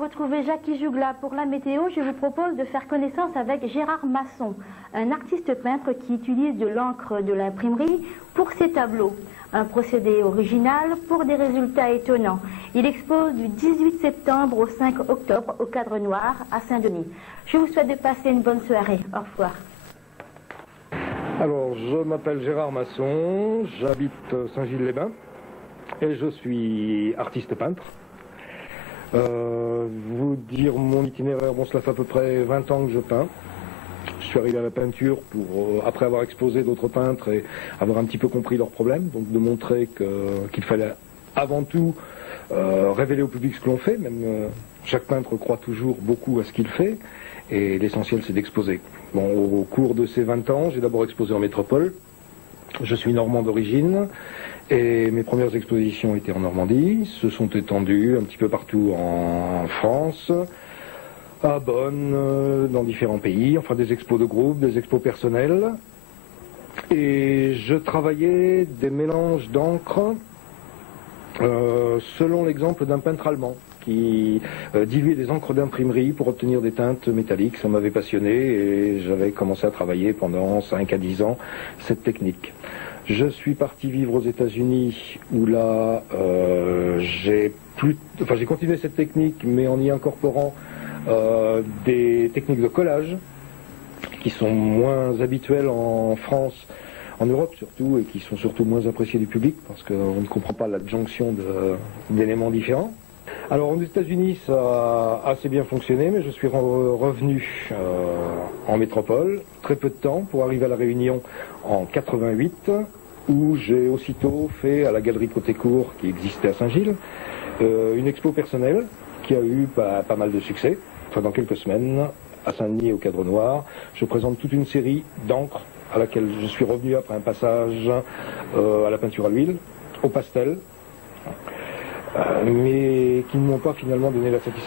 Retrouvez Jackie Jougla pour la météo. Je vous propose de faire connaissance avec Gérard Masson, un artiste peintre qui utilise de l'encre de l'imprimerie pour ses tableaux. Un procédé original pour des résultats étonnants. Il expose du 18 septembre au 5 octobre au Cadre Noir à Saint-Denis. Je vous souhaite de passer une bonne soirée. Au revoir. Alors, je m'appelle Gérard Masson, j'habite Saint-Gilles-les-Bains et je suis artiste peintre. Vous dire mon itinéraire, bon, cela fait à peu près 20 ans que je peins. Je suis arrivé à la peinture après avoir exposé d'autres peintres et avoir un petit peu compris leurs problèmes, donc de montrer qu'il fallait avant tout révéler au public ce que l'on fait. Même chaque peintre croit toujours beaucoup à ce qu'il fait et l'essentiel c'est d'exposer. Bon, au cours de ces 20 ans, j'ai d'abord exposé en métropole. Je suis normand d'origine et mes premières expositions étaient en Normandie, se sont étendues un petit peu partout en France, à Bonn, dans différents pays, enfin des expos de groupe, des expos personnels. Et je travaillais des mélanges d'encre selon l'exemple d'un peintre allemand qui diluait des encres d'imprimerie pour obtenir des teintes métalliques. Ça m'avait passionné et j'avais commencé à travailler pendant 5 à 10 ans cette technique. Je suis parti vivre aux États-Unis où là j'ai continué cette technique mais en y incorporant des techniques de collage qui sont moins habituelles en France, en Europe surtout, et qui sont surtout moins appréciées du public parce qu'on ne comprend pas l'adjonction d'éléments différents. Alors aux États-Unis ça a assez bien fonctionné, mais je suis revenu en métropole très peu de temps pour arriver à La Réunion en 88, où j'ai aussitôt fait à la galerie Côté-Court qui existait à Saint-Gilles une expo personnelle qui a eu pas mal de succès. Enfin, dans quelques semaines, à Saint-Denis au Cadre Noir, je présente toute une série d'encres à laquelle je suis revenu après un passage à la peinture à l'huile, au pastel, mais qui ne m'ont pas finalement donné la satisfaction.